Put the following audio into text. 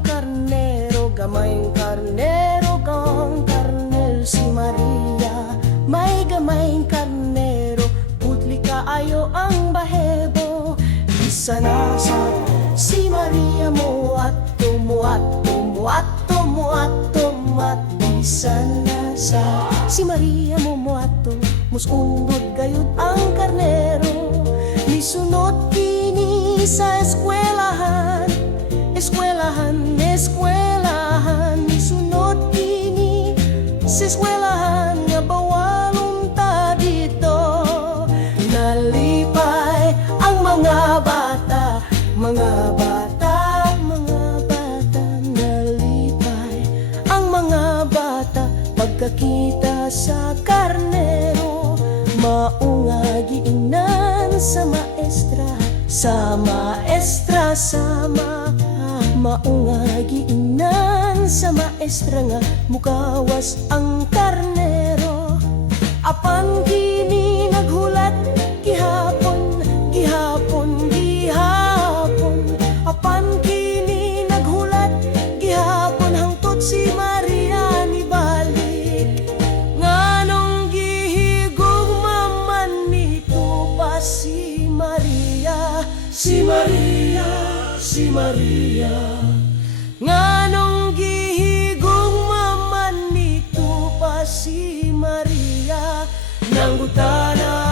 gamayng karnero kang karnel si Maria. May gamayng karnero, putli kaayo ang bahebo. Isa na sa si Maria mo at isa na sa si Maria mo musundod gayud ang karnero. Misunod kini sa eskwelahan, misunod kini sa eskwelahan nga bawalong ta dito. Nalipay ang mga bata, nalipay ang mga bata pagkakita sa karnero. Maungagiinan sa maestra, maungagiinan sa maestra nga mukawas ang karnero. Apan kini naghulat gihapon, apan kini naghulat gihapon hangtod si Maria ni balik. Nganong gihigugmaman nito pa si Maria, si Maria. Nganong gihigugmaman nito pa si Maria. Nang butana